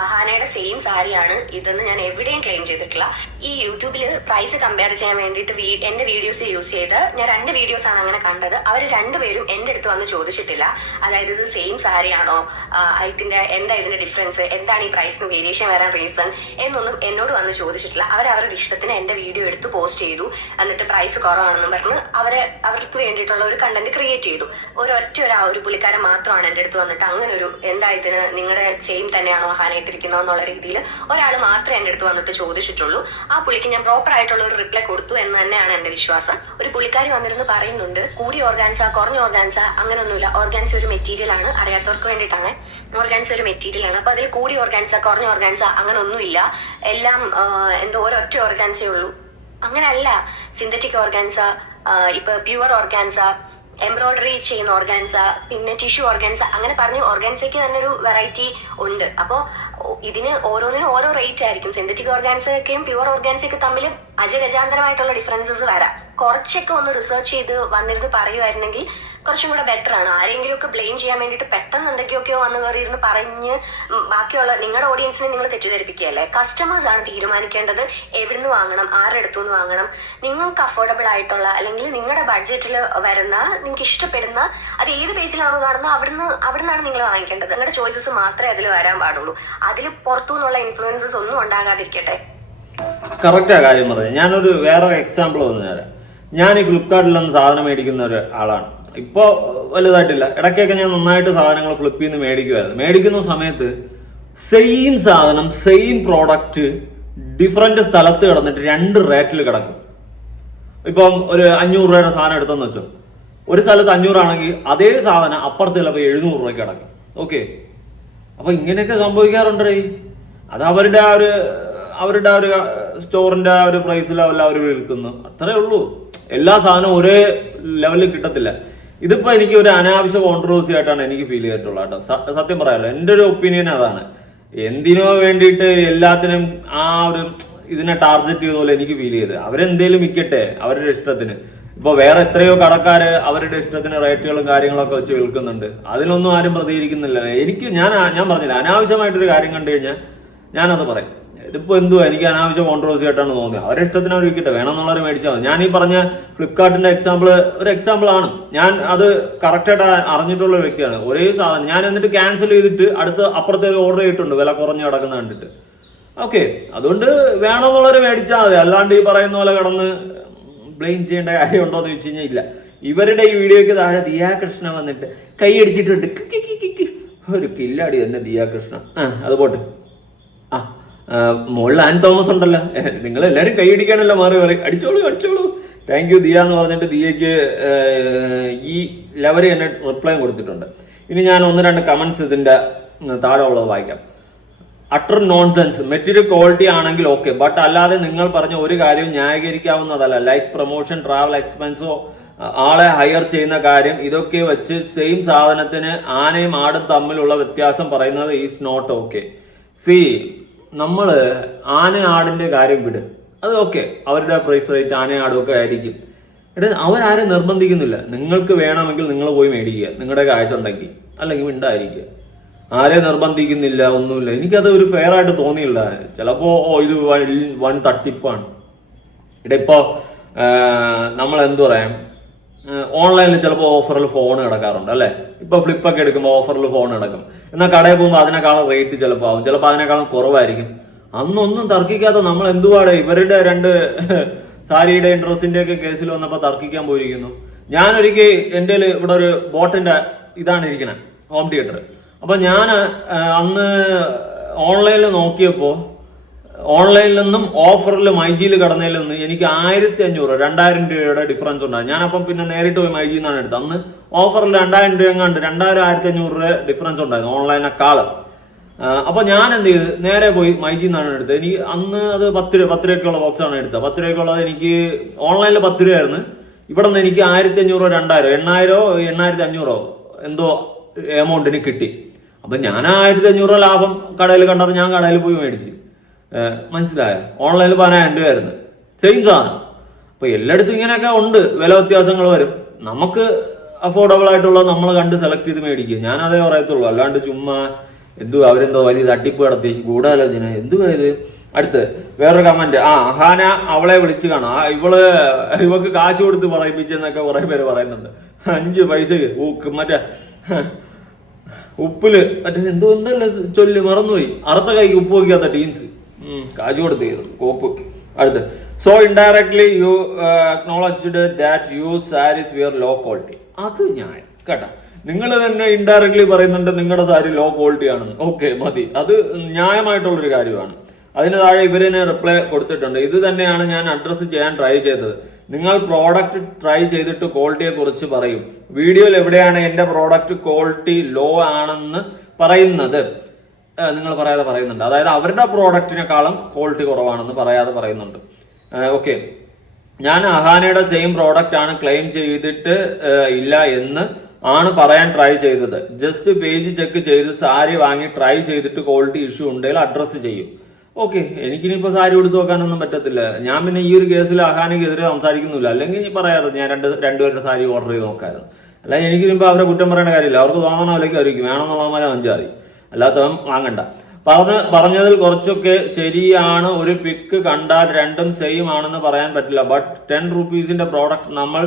അഹാനയുടെ സെയിം സാരിയാണ് ഇതെന്ന് ഞാൻ എവിടെയും ക്ലെയിം ചെയ്തിട്ടില്ല. ഈ യൂട്യൂബിൽ പ്രൈസ് കമ്പയർ ചെയ്യാൻ വേണ്ടിയിട്ട് എന്റെ വീഡിയോസ് യൂസ് ചെയ്ത് ഞാൻ 2 വീഡിയോസ് ആണ് അങ്ങനെ കണ്ടത്. അവർ 2 പേരും എന്റെ അടുത്ത് വന്ന് ചോദിച്ചിട്ടില്ല, അതായത് ഇത് സെയിം സാരിയാണോ, എന്താ ഇതിന്റെ ഡിഫറൻസ്, എന്താണ് ഈ പ്രൈസിന് വേരിയേഷൻ വരാൻ റീസൺ എന്നൊന്നും എന്നോട് വന്ന് ചോദിച്ചിട്ടില്ല. അവരുടെ ഇഷ്ടത്തിന് എന്റെ വീഡിയോ എടുത്ത് പോസ്റ്റ് ചെയ്തു, എന്നിട്ട് പ്രൈസ് കുറവാണെന്നും പറഞ്ഞ് അവർക്ക് വേണ്ടിയിട്ടുള്ള ഒരു കണ്ടന്റ് ക്രിയേറ്റ് ചെയ്തു. ഒരു പുള്ളിക്കാരൻ മാത്രമാണ് എന്റെ അടുത്ത് വന്നിട്ട് അങ്ങനെ ഒരു എന്താ ഇതിന് നിങ്ങളുടെ സെയിം തന്നെയാണോ അഹാന ഇട്ടിരിക്കുന്നോ എന്നുള്ള രീതിയിൽ ഒരാൾ മാത്രമേ എൻ്റെ അടുത്ത് വന്നിട്ട് ചോദിച്ചിട്ടുള്ളൂ. ആ പുള്ളിക്ക് ഞാൻ പ്രോപ്പർ ആയിട്ടുള്ള ഒരു റിപ്ലൈ കൊടുത്തു എന്ന് തന്നെയാണ് എന്റെ വിശ്വാസം. ഒരു പുള്ളിക്കാരി വന്നിരുന്ന് പറയുന്നുണ്ട് കൂടിയ ഓർഗാൻസ കുറഞ്ഞ ഓർഗാൻസ അങ്ങനെയൊന്നുമില്ല. ഓർഗാൻസ ഒരു മെറ്റീരിയൽ ആണ്, അറിയാത്തവർക്ക് വേണ്ടിയിട്ടാണ്. ഓർഗാൻസ ഒരു മെറ്റീരിയൽ ആണ്. അപ്പൊ അതിൽ കൂടിയ ഓർഗാൻസ കുറഞ്ഞ ഓർഗാൻസ അങ്ങനെ ഒന്നുമില്ല. എല്ലാം എന്തോ ഒരൊറ്റ ഓർഗാൻസേ ഉള്ളൂ. അങ്ങനെയല്ല. സിന്തറ്റിക് ഓർഗാൻസ, ഇപ്പൊ പ്യുവർ ഓർഗാൻസ, എംബ്രോയിഡറി ചെയ്യുന്ന ഓർഗാൻസ, പിന്നെ ടിഷ്യൂ ഓർഗാൻസ, അങ്ങനെ പറഞ്ഞ് ഓർഗാൻസയ്ക്ക് തന്നെ ഒരു വെറൈറ്റി ഉണ്ട്. അപ്പോൾ ഇതിന് ഓരോന്നിനും ഓരോ റേറ്റ് ആയിരിക്കും. സിന്തറ്റിക് ഓർഗാൻസയൊക്കെയും പ്യുവർ ഓർഗാൻസയൊക്കെ തമ്മിൽ അജഗജാന്തരമായിട്ടുള്ള ഡിഫറൻസസ് വരാം. കുറച്ചൊക്കെ ഒന്ന് റിസർച്ച് ചെയ്ത് വന്നിരുന്ന് പറയുമായിരുന്നെങ്കിൽ കുറച്ചും കൂടെ ബെറ്റർ ആണ്. ആരെങ്കിലും ഒക്കെ ബ്ലെയിം ചെയ്യാൻ വേണ്ടിയിട്ട് പെട്ടെന്ന് എന്തൊക്കെയൊക്കെയോ വന്ന് കയറിയിരുന്ന് പറഞ്ഞ് ബാക്കിയുള്ള നിങ്ങളുടെ ഓഡിയൻസിനെ നിങ്ങൾ തെറ്റിദ്ധരിപ്പിക്കുകയല്ലേ. കസ്റ്റമേഴ്സ് ആണ് തീരുമാനിക്കേണ്ടത് എവിടുന്ന് വാങ്ങണം, ആരുടെ അടുത്തുനിന്ന് വാങ്ങണം. നിങ്ങൾക്ക് അഫോർഡബിൾ ആയിട്ടുള്ള അല്ലെങ്കിൽ നിങ്ങളുടെ ബഡ്ജറ്റിൽ വരുന്ന, നിങ്ങൾക്ക് ഇഷ്ടപ്പെടുന്ന, അത് ഏത് പേജിലാണോ കാണുന്നത് അവിടുന്നാണ് നിങ്ങൾ വാങ്ങിക്കേണ്ടത്. നിങ്ങളുടെ ചോയ്സസ് മാത്രമേ അതിൽ വരാൻ പാടുള്ളൂ. അതിൽ പുറത്തുനിന്നുള്ള ഇൻഫ്ലുവൻസസ് ഒന്നും ഉണ്ടാകാതിരിക്കട്ടെ. കറക്റ്റാ കാര്യം പറഞ്ഞത്. ഞാനൊരു വേറെ എക്സാമ്പിൾ പറഞ്ഞുതരാം. ഞാൻ ഈ ഫ്ലിപ്കാർട്ടിൽ നിന്ന് സാധനം മേടിക്കുന്ന ഒരു ആളാണ്. ഇപ്പോൾ വലുതായിട്ടില്ല, ഇടയ്ക്കൊക്കെ ഞാൻ നന്നായിട്ട് സാധനങ്ങൾ ഫ്ലിപ്പിൽ നിന്ന് മേടിക്കുമായിരുന്നു. മേടിക്കുന്ന സമയത്ത് സെയിം സാധനം, സെയിം പ്രോഡക്റ്റ് ഡിഫറെന്റ് സ്ഥലത്ത് കിടന്നിട്ട് 2 റേറ്റിൽ കിടക്കും. ഇപ്പം ഒരു 500 രൂപയുടെ സാധനം എടുത്തെന്ന് വെച്ചോ, ഒരു സ്ഥലത്ത് 500 ആണെങ്കിൽ അതേ സാധനം അപ്പുറത്ത് ചിലപ്പോൾ 700 രൂപയ്ക്ക് കിടക്കും. ഓക്കെ, അപ്പൊ ഇങ്ങനെയൊക്കെ സംഭവിക്കാറുണ്ടേ. അത് അവരുടെ ആ ഒരു സ്റ്റോറിന്റെ ആ ഒരു പ്രൈസ് ലെവലിൽ അവർ വിൽക്കുന്നു, അത്രേ ഉള്ളൂ. എല്ലാ സാധനവും ഒരേ ലെവലിൽ കിട്ടത്തില്ല. ഇതിപ്പോ എനിക്ക് ഒരു അനാവശ്യ കോൺട്രവേഴ്സി ആയിട്ടാണ് എനിക്ക് ഫീൽ ചെയ്തിട്ടുള്ളത് കേട്ടോ. സത്യം പറയാമല്ലോ, എൻ്റെ ഒരു ഒപ്പീനിയൻ അതാണ്. എന്തിനോ വേണ്ടിയിട്ട് എല്ലാത്തിനും ആ ഒരു ഇതിനെ ടാർഗറ്റ് ചെയ്ത പോലെ എനിക്ക് ഫീൽ ചെയ്ത്. അവരെന്തേലും വിൽക്കട്ടെ അവരുടെ ഇഷ്ടത്തിന്. ഇപ്പൊ വേറെ എത്രയോ കടക്കാര് അവരുടെ ഇഷ്ടത്തിന് റേറ്റുകളും കാര്യങ്ങളൊക്കെ വെച്ച് വിൽക്കുന്നുണ്ട്. അതിലൊന്നും ആരും പ്രതികരിക്കുന്നില്ല. ഞാൻ പറഞ്ഞില്ല, അനാവശ്യമായിട്ടൊരു കാര്യം കണ്ടു കഴിഞ്ഞാൽ ഞാനത് പറയും. ഇതിപ്പോ എന്തുവാ, എനിക്ക് അനാവശ്യ കോൺട്രവേഴ്സി ആയിട്ടാണ് തോന്നിയത്. അവരുടെ ഇഷ്ടത്തിന് അവർ വിൽക്കട്ടെ, വേണമെന്നുള്ളവർ മേടിച്ചാൽ മതി. ഞാൻ ഈ പറഞ്ഞ ഫ്ലിപ്കാർട്ടിന്റെ ഒരു എക്സാമ്പിൾ ആണ്. ഞാൻ അത് കറക്റ്റായിട്ട് അറിഞ്ഞിട്ടുള്ള ഒരു വ്യക്തിയാണ്. ഒരേ സാധനം ഞാൻ എന്നിട്ട് ക്യാൻസൽ ചെയ്തിട്ട് അപ്പുറത്തേക്ക് ഓർഡർ ചെയ്തിട്ടുണ്ട്, വില കുറഞ്ഞ് കിടക്കുന്ന കണ്ടിട്ട്. ഓക്കെ, അതുകൊണ്ട് വേണമെന്നുള്ളവർ മേടിച്ചാൽ മതി. അല്ലാണ്ട് ഈ പറയുന്ന പോലെ കിടന്ന് ബ്ലെയിം ചെയ്യേണ്ട കാര്യമുണ്ടോ എന്ന് ചോദിച്ചു കഴിഞ്ഞാൽ ഇല്ല. ഇവരുടെ ഈ വീഡിയോയ്ക്ക് താഴെ ദിയാകൃഷ്ണ വന്നിട്ട് കൈയടിച്ചിട്ടുണ്ട്. ഒരു കില്ലാടി തന്നെ ദിയാകൃഷ്ണ. അത് പോട്ടെ. മുകളിൽ ആൻ തോമസ് ഉണ്ടല്ലോ, നിങ്ങൾ എല്ലാവരും കൈയടിക്കാനല്ലോ മാറി അടിച്ചോളൂ. താങ്ക് യു ദിയ എന്ന് പറഞ്ഞിട്ട് ദിയയ്ക്ക് ഈ ലെവൽ എന്നെ റിപ്ലൈ കൊടുത്തിട്ടുണ്ട്. ഇനി ഞാൻ 1-2 കമന്റ്സ് ഇതിന്റെ താഴെ ഉള്ളത് വായിക്കാം. അട്ടർ നോൺസെൻസ്, മെറ്റീരിയൽ ക്വാളിറ്റി ആണെങ്കിൽ ഓക്കെ, ബട്ട് അല്ലാതെ നിങ്ങൾ പറഞ്ഞ ഒരു കാര്യവും ന്യായീകരിക്കാവുന്നതല്ല. ലൈക്ക് പ്രൊമോഷൻ, ട്രാവൽ എക്സ്പെൻസോ, ആളെ ഹയർ ചെയ്യുന്ന കാര്യം, ഇതൊക്കെ വെച്ച് സെയിം സാധനത്തിന് ആനയും ആടും തമ്മിലുള്ള വ്യത്യാസം പറയുന്നത് ഈസ് നോട്ട് ഓക്കെ. സി, നമ്മള് ആനയാടിന്റെ കാര്യം വിട്, അത് ഓക്കെ, അവരുടെ പ്രൈസ് റേറ്റ് ആനയാടും ഒക്കെ ആയിരിക്കും. അവരാരും നിർബന്ധിക്കുന്നില്ല. നിങ്ങൾക്ക് വേണമെങ്കിൽ നിങ്ങൾ പോയി മേടിക്കുക, നിങ്ങളുടെ കാശുണ്ടെങ്കിൽ, അല്ലെങ്കിൽ ഉണ്ടായിരിക്കുക. ആരെയും നിർബന്ധിക്കുന്നില്ല, ഒന്നുമില്ല. എനിക്കത് ഒരു ഫെയർ ആയിട്ട് തോന്നിയില്ല. ചിലപ്പോ ഇത് വൻ തട്ടിപ്പാണ്. ഇപ്പൊ നമ്മൾ എന്തു പറയാം, ഓൺലൈനിൽ ചിലപ്പോൾ ഓഫറിൽ ഫോൺ കിടക്കാറുണ്ട് അല്ലേ. ഇപ്പൊ ഫ്ലിപ്പൊക്കെ എടുക്കുമ്പോൾ ഓഫറിൽ ഫോൺ കിടക്കും. എന്നാൽ കടയിൽ പോകുമ്പോൾ അതിനേക്കാളും റേറ്റ് ചിലപ്പോൾ ആവും, ചിലപ്പോൾ അതിനേക്കാളും കുറവായിരിക്കും. അന്നൊന്നും തർക്കിക്കാതെ നമ്മൾ എന്തുവാടെ ഇവരുടെ 2 സാരിയുടെ ഡ്രസ്സിന്റെ ഒക്കെ കേസിൽ വന്നപ്പോൾ തർക്കിക്കാൻ പോയിരിക്കുന്നു. ഞാനൊരിക്കൽ എൻ്റെ ഇവിടെ ഒരു ബോട്ടിന്റെ ഇതാണ് ഇരിക്കണേ, ഹോം തിയേറ്റർ. അപ്പൊ ഞാൻ അന്ന് ഓൺലൈനിൽ നോക്കിയപ്പോൾ ഓൺലൈനിൽ നിന്നും ഓഫറിൽ മൈജിയിൽ കടന്നതിൽ നിന്ന് എനിക്ക് 1500-2000 രൂപയുടെ ഡിഫറൻസ് ഉണ്ടായി. ഞാനപ്പം പിന്നെ നേരിട്ട് പോയി മൈജിയിൽ നിന്നാണ് എടുത്തത്. അന്ന് ഓഫറിൽ 2000 രൂപ കണ്ട് 2000-1500 രൂപ ഡിഫറൻസ് ഉണ്ടായിരുന്നു ഓൺലൈനേക്കാളും. അപ്പൊ ഞാൻ എന്ത് ചെയ്ത് നേരെ പോയി മൈജിയിൽ നിന്നാണ് എടുത്തത്. എനിക്ക് അന്ന് അത് 10 രൂപയ്ക്കുള്ള ബോക്സാണ് എടുത്തത്. 10 രൂപയ്ക്കുള്ളത് എനിക്ക് ഓൺലൈനിൽ 10 രൂപയായിരുന്നു. ഇവിടെ നിന്ന് എനിക്ക് 1500, 2000, 8500 എന്തോ എമൗണ്ടിന് കിട്ടി. അപ്പൊ ഞാൻ 1500 ലാഭം കടയിൽ കണ്ടപ്പോൾ ഞാൻ കടയിൽ പോയി മേടിച്ചു. മനസ്സിലായ? ഓൺലൈനിൽ 10000 രൂപയായിരുന്നു സെയിം സാധനം. അപ്പൊ എല്ലായിടത്തും ഇങ്ങനെയൊക്കെ ഉണ്ട്, വില വ്യത്യാസങ്ങൾ വരും. നമുക്ക് അഫോർഡബിൾ ആയിട്ടുള്ളത് നമ്മൾ കണ്ട് സെലക്ട് ചെയ്ത് മേടിക്കുക. ഞാൻ അതേ പറയത്തുള്ളൂ. അല്ലാണ്ട് ചുമ്മാ അവരെന്തോ വലിയ തട്ടിപ്പ് നടത്തി ഗൂഢാലോചന എന്തുവാ ഇത്. അടുത്ത് വേറൊരു കമന്റ്, അഹാന അവളെ വിളിച്ചു കാണാം, ഇവക്ക് കാശ് കൊടുത്ത് പറയിപ്പിച്ചെന്നൊക്കെ കുറെ പേര് പറയുന്നുണ്ട്. 5 പൈസക്ക് മറ്റേ ഉപ്പില് മറ്റേ എന്തല്ല ചൊല്ല് മറന്നുപോയി, അറുത്ത കൈക്ക് ഉപ്പ് വയ്ക്കാത്ത ടീംസ് കാശ് കൊടുത്ത് ചെയ്തു കോപ്പ്. അടുത്ത്, so indirectly you acknowledged that you saris were low quality. അത് ഞാൻ കേട്ടാ, നിങ്ങൾ തന്നെ ഇൻഡയറക്ട്ലി പറയുന്നുണ്ട് നിങ്ങളുടെ സാരി ലോ ക്വാളിറ്റി ആണെന്ന്. ഓക്കെ, മതി, അത് ന്യായമായിട്ടുള്ളൊരു കാര്യമാണ്. അതിന് താഴെ ഇവരിന് റിപ്ലൈ കൊടുത്തിട്ടുണ്ട്. ഇത് തന്നെയാണ് ഞാൻ അഡ്രസ്സ് ചെയ്യാൻ ട്രൈ ചെയ്തത്. നിങ്ങൾ പ്രോഡക്റ്റ് ട്രൈ ചെയ്തിട്ട് ക്വാളിറ്റിയെ കുറിച്ച് പറയും. വീഡിയോയിൽ എവിടെയാണ് എൻ്റെ പ്രോഡക്റ്റ് ക്വാളിറ്റി ലോ ആണെന്ന് പറയുന്നത്? നിങ്ങൾ പറയാതെ പറയുന്നുണ്ട്. അതായത് അവരുടെ പ്രോഡക്റ്റിനെക്കാളും ക്വാളിറ്റി കുറവാണെന്ന് പറയാതെ പറയുന്നുണ്ട്. ഓക്കെ, ഞാൻ അഹാനയുടെ സെയിം പ്രോഡക്റ്റ് ആണ് ക്ലെയിം ചെയ്തിട്ട് ഇല്ല എന്ന് ആണ് പറയാൻ ട്രൈ ചെയ്തത്. ജസ്റ്റ് പേജ് ചെക്ക് ചെയ്ത് സാരി വാങ്ങി ട്രൈ ചെയ്തിട്ട് ക്വാളിറ്റി ഇഷ്യൂ ഉണ്ടെങ്കിൽ അഡ്രസ്സ് ചെയ്യും. ഓക്കെ, എനിക്കിനിപ്പോൾ സാരി കൊടുത്തു നോക്കാനൊന്നും പറ്റത്തില്ല. ഞാൻ പിന്നെ ഈ ഒരു കേസിൽ അഹാനയ്ക്കെതിരെ സംസാരിക്കുന്നില്ല. അല്ലെങ്കിൽ പറയാറ് ഞാൻ രണ്ടുപേരുടെ സാരി ഓർഡർ ചെയ്ത് നോക്കായിരുന്നു. അല്ലെങ്കിൽ എനിക്കിനിപ്പോൾ അവരെ കുറ്റം പറയേണ്ട കാര്യമില്ല. അവർക്ക് തോന്നണ വിലയ്ക്ക് ആയിരിക്കും, വേണമെന്നുള്ളമാരെ വാങ്ങിച്ചാൽ മതി, അല്ലാത്തവൻ വാങ്ങണ്ട. പറഞ്ഞതിൽ കുറച്ചൊക്കെ ശരിയാണ്. ഒരു പിക്ക് കണ്ടാൽ രണ്ടും സെയിം ആണെന്ന് പറയാൻ പറ്റില്ല. ബട്ട് 10 rupeesന്റെ പ്രോഡക്റ്റ് നമ്മൾ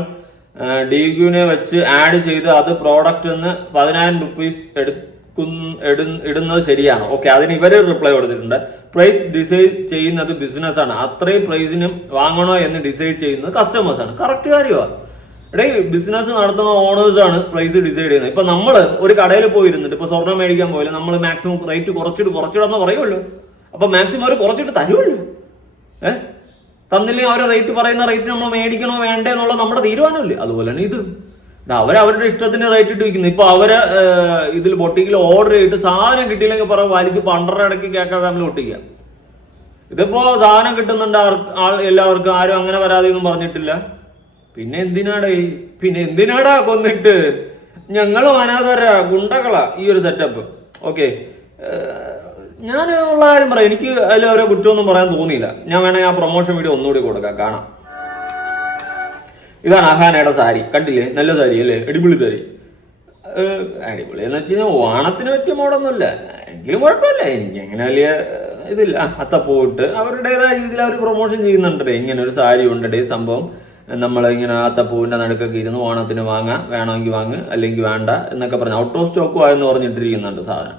DQനെ വെച്ച് ആഡ് ചെയ്ത് അത് പ്രോഡക്റ്റ് നിന്ന് 10,000 rupees ഇടുന്നത് ശരിയാണ്. ഓക്കെ, അതിന് ഇവര് റിപ്ലൈ കൊടുത്തിട്ടുണ്ട്. പ്രൈസ് ഡിസൈഡ് ചെയ്യുന്നത് ബിസിനസ് ആണ്. അത്രയും പ്രൈസിനും വാങ്ങണോ എന്ന് ഡിസൈഡ് ചെയ്യുന്നത് കസ്റ്റമേഴ്സ് ആണ്. കറക്റ്റ് കാര്യമാണ്. എടേ, ബിസിനസ് നടത്തുന്ന ഓണേഴ്സ് ആണ് പ്രൈസ് ഡിസൈഡ് ചെയ്യുന്നത്. ഇപ്പൊ നമ്മൾ ഒരു കടയിൽ പോയിരുന്നിട്ട് ഇപ്പൊ സ്വർണ്ണം മേടിക്കാൻ പോയില്ല, നമ്മൾ മാക്സിമം റേറ്റ് കുറച്ചിടാന്ന് പറയുമല്ലോ. അപ്പൊ മാക്സിമം അവർ കുറച്ചിട്ട് തരുമല്ലോ. തന്നില്ലെങ്കിൽ അവർ റേറ്റ് പറയുന്ന റേറ്റ് നമ്മൾ മേടിക്കണോ വേണ്ടേ എന്നുള്ള നമ്മുടെ തീരുമാനമല്ലേ. അതുപോലെയാണ് ഇത്. അവരവരുടെ ഇഷ്ടത്തിന് റേറ്റ് ഇട്ട് വിൽക്കുന്നത്. ഇപ്പൊ അവര് ഇതിൽ ബൊട്ടിക്കിൽ ഓർഡർ ചെയ്തിട്ട് സാധനം കിട്ടിയില്ലെങ്കിൽ പറ വലിച്ച് 12 ഇടയ്ക്ക് കേക്ക ഫാമിലി ഒട്ടിക്കുക. ഇതിപ്പോ സാധനം കിട്ടുന്നുണ്ട് എല്ലാവർക്കും, ആരും അങ്ങനെ വരാതെയൊന്നും പറഞ്ഞിട്ടില്ല. പിന്നെ എന്തിനാടാ കൊന്നിട്ട്? ഞങ്ങൾ അനാഥരാ, ഗുണ്ടകളാ ഈ ഒരു സെറ്റപ്പ്. ഓക്കെ, ഞാൻ ഉള്ള കാര്യം പറയാം. എനിക്ക് അതിൽ അവരെ കുറ്റമൊന്നും പറയാൻ തോന്നിയില്ല. ഞാൻ വേണമെങ്കിൽ ആ പ്രൊമോഷൻ വീഡിയോ ഒന്നുകൂടി കൊടുക്കാം, കാണാം. ഇതാണ് അഹാനയുടെ സാരി, കണ്ടില്ലേ? നല്ല സാരി അല്ലേ? അടിപൊളി സാരി. അടിപൊളി എന്ന് വെച്ച് കഴിഞ്ഞാൽ ഓണത്തിന് പറ്റിയ മോഡൊന്നുമില്ല, എങ്കിലും കുഴപ്പമില്ല. എനിക്ക് അങ്ങനെ വലിയ ഇതില്ല. അത്തപ്പൂട്ട് അവരുടേതായ രീതിയിൽ അവർ പ്രൊമോഷൻ ചെയ്യുന്നുണ്ടേ. ഇങ്ങനെ ഒരു സാരി ഉണ്ടേ സംഭവം. നമ്മൾ ഇങ്ങനെ അത്തപ്പൂവിൻ്റെ നടുക്കൊക്കെ ഇരുന്ന് ഓണത്തിന് വാങ്ങാം, വേണമെങ്കിൽ വാങ്ങ്, അല്ലെങ്കിൽ വേണ്ട എന്നൊക്കെ പറഞ്ഞ് ഔട്ട് ഓഫ് സ്റ്റോക്കും ആയെന്ന് പറഞ്ഞിട്ടിരിക്കുന്നുണ്ട് സാധനം.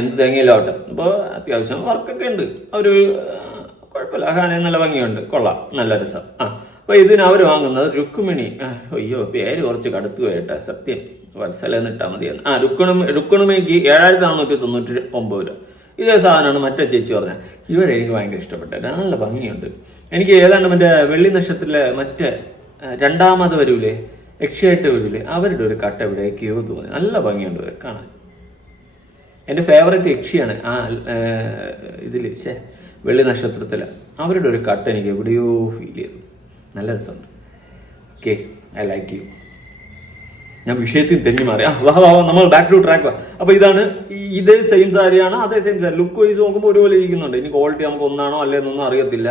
എന്ത് തേങ്ങയിലോട്ടെ. അപ്പോൾ അത്യാവശ്യം വർക്കൊക്കെ ഉണ്ട്. അവർ കുഴപ്പമില്ല. അഹാന നല്ല ഭംഗിയുണ്ട്, കൊള്ളാം, നല്ല രസം. അപ്പോൾ ഇതിന് അവർ വാങ്ങുന്നത് രുക്മിണി. അയ്യോ, പേര് കുറച്ച് കടുത്തു പോയിട്ടാ, സത്യം. വത്സല എന്നിട്ടാൽ മതിയെന്ന്. രുക്മിണിക്ക് 7,499 രൂപ. ഇതേ സാധനമാണ് മറ്റേ ചേച്ചി പറഞ്ഞത്. ഇവരെനിക്ക് ഭയങ്കര ഇഷ്ടപ്പെട്ടത്, നല്ല ഭംഗിയുണ്ട്. എനിക്ക് ഏതാണ്ട് മറ്റേ വെള്ളി നക്ഷത്രത്തിലെ മറ്റേ രണ്ടാമത് വരൂലേ, യക്ഷയായിട്ട് വരൂലേ, അവരുടെ ഒരു കട്ട എവിടെയൊക്കെയോ തോന്നി. നല്ല ഭംഗിയുണ്ട് ഇവരെ കാണാൻ. എൻ്റെ ഫേവറേറ്റ് യക്ഷിയാണ് ആ ഇതിൽ വെള്ളി നക്ഷത്രത്തിൽ. അവരുടെ ഒരു കട്ട എനിക്ക് എവിടെയോ ഫീൽ ചെയ്തു. നല്ല രസമുണ്ട്. Okay, I like you. ഞാൻ വിഷയത്തിൽ തെന്നി മാറി. നമ്മൾ ബാക്ക് ടു ട്രാക്ക്. അപ്പൊ ഇതാണ്, ഇതേ സെയിം സാരിയാണ്, അതേ സെയിം സാരി. ലുക്ക് വൈസ് നോക്കുമ്പോൾ ഒരുപോലെ ഇരിക്കുന്നുണ്ട്. ഇനി ക്വാളിറ്റി നമുക്ക് ഒന്നാണോ അല്ലേന്നൊന്നും അറിയത്തില്ല.